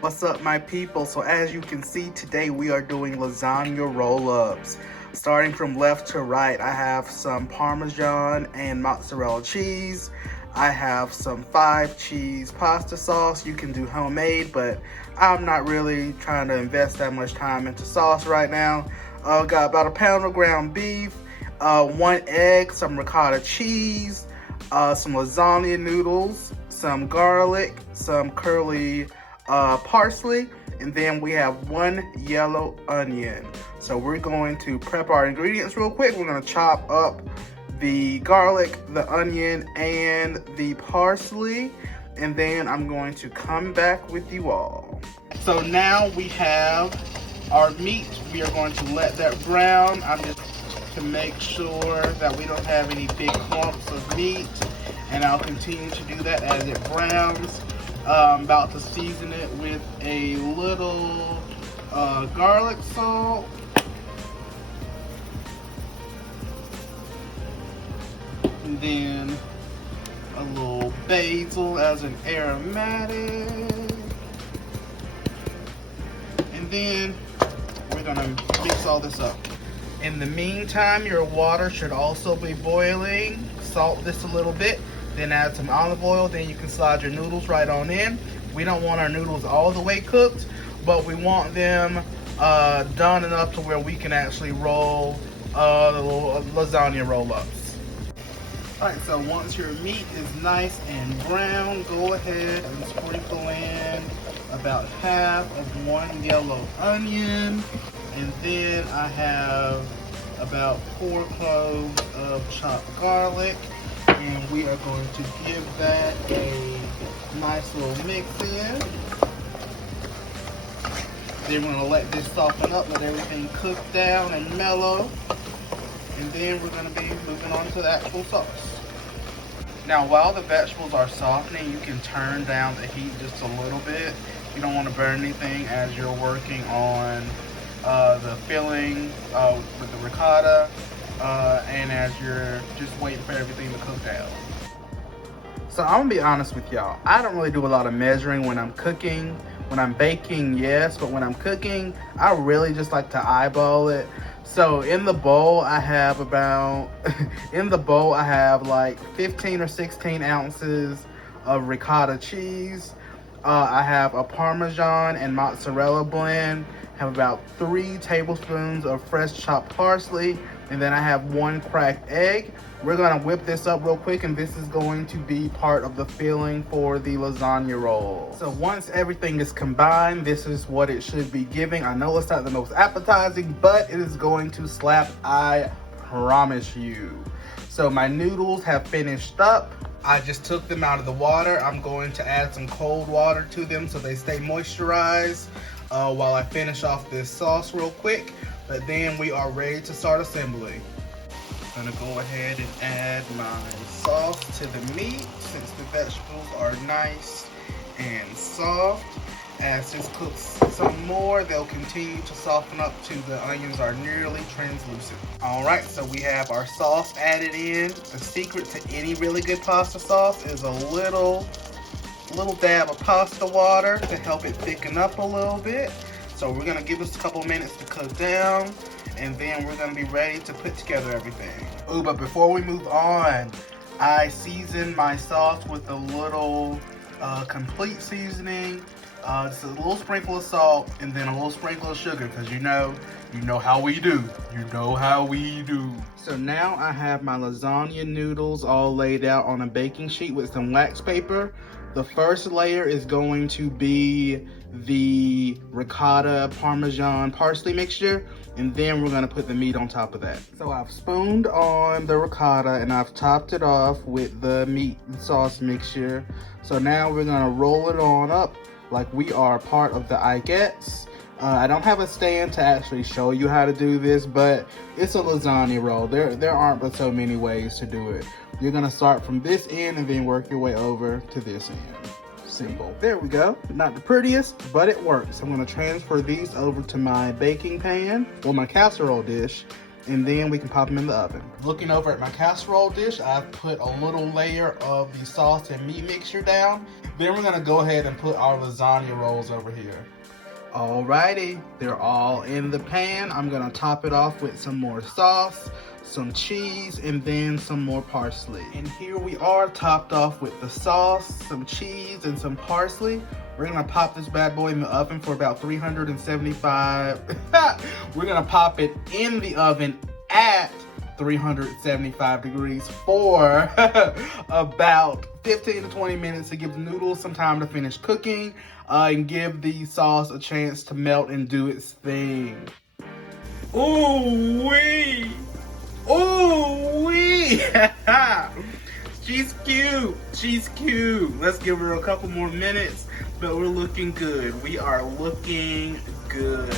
What's up, my people? So as you can see, today we are doing lasagna roll-ups. Starting from left to right, I have some Parmesan and mozzarella cheese. I have some 5-cheese pasta sauce. You can do homemade, but I'm not really trying to invest that much time into sauce right now. Got about a pound of ground beef, 1 egg, some ricotta cheese, some lasagna noodles, some garlic, some curly parsley, and then we have 1 yellow onion. So we're going to prep our ingredients real quick. We're going to chop up the garlic, the onion, and the parsley, and then I'm going to come back with you all. So now we have our meat. We are going to let that brown. I'm just to make sure that we don't have any big clumps of meat, and I'll continue to do that as it browns. I'm about to season it with a little garlic salt, and then a little basil as an aromatic, and then we're gonna mix all this up. In the meantime, your water should also be boiling. Salt this a little bit, then add some olive oil, then you can slide your noodles right on in. We don't want our noodles all the way cooked, but we want them done enough to where we can actually roll the little lasagna roll-ups. Alright, so once your meat is nice and brown, go ahead and sprinkle in about half of 1 yellow onion, and then I have about 4 cloves of chopped garlic, and we are going to give that a nice little mix in. Then we're going to let this soften up, let everything cook down and mellow, and then we're going to be moving on to the actual sauce. Now, while the vegetables are softening, you can turn down the heat just a little bit. You don't want to burn anything as you're working on the filling with the ricotta, and as you're just waiting for everything to cook down. So I'm gonna be honest with y'all, I don't really do a lot of measuring when I'm cooking. When I'm baking, yes, but when I'm cooking, I really just like to eyeball it. So in the bowl, I have about, like 15 or 16 ounces of ricotta cheese. I have a Parmesan and mozzarella blend, have about 3 tablespoons of fresh chopped parsley, and then I have 1 cracked egg. We're gonna whip this up real quick, and this is going to be part of the filling for the lasagna roll. So once everything is combined, this is what it should be giving. I know it's not the most appetizing, but it is going to slap, I promise you. So my noodles have finished up. I just took them out of the water. I'm going to add some cold water to them so they stay moisturized while I finish off this sauce real quick. But then we are ready to start assembling. I'm gonna go ahead and add my sauce to the meat since the vegetables are nice and soft. As this cooks some more, they'll continue to soften up till the onions are nearly translucent. Alright, so we have our sauce added in. The secret to any really good pasta sauce is a little dab of pasta water to help it thicken up a little bit. So we're gonna give this a couple minutes to cook down, and then we're gonna be ready to put together everything. Ooh, but before we move on, I seasoned my sauce with a little complete seasoning, just a little sprinkle of salt, and then a little sprinkle of sugar, because you know how we do. You know how we do. So now I have my lasagna noodles all laid out on a baking sheet with some wax paper. The first layer is going to be the ricotta, Parmesan, parsley mixture, and then we're gonna put the meat on top of that. So I've spooned on the ricotta and I've topped it off with the meat and sauce mixture. So now we're gonna roll it on up like we are part of the Ikettes. I don't have a stand to actually show you how to do this, but it's a lasagna roll. There aren't but so many ways to do it. You're gonna start from this end and then work your way over to this end. Simple. There we go. Not the prettiest, but it works. I'm gonna transfer these over to my baking pan, or my casserole dish, and then we can pop them in the oven. Looking over at my casserole dish, I've put a little layer of the sauce and meat mixture down. Then we're gonna go ahead and put our lasagna rolls over here. Alrighty, they're all in the pan. I'm gonna top it off with some more sauce, some cheese, and then some more parsley. And here we are, topped off with the sauce, some cheese, and some parsley. We're gonna pop this bad boy in the oven for about 375. We're gonna pop it in the oven at 375 degrees for about 15 to 20 minutes to give the noodles some time to finish cooking and give the sauce a chance to melt and do its thing. Ooh wee! Ooh wee! She's cute. She's cute. Let's give her a couple more minutes, but we're looking good. We are looking good.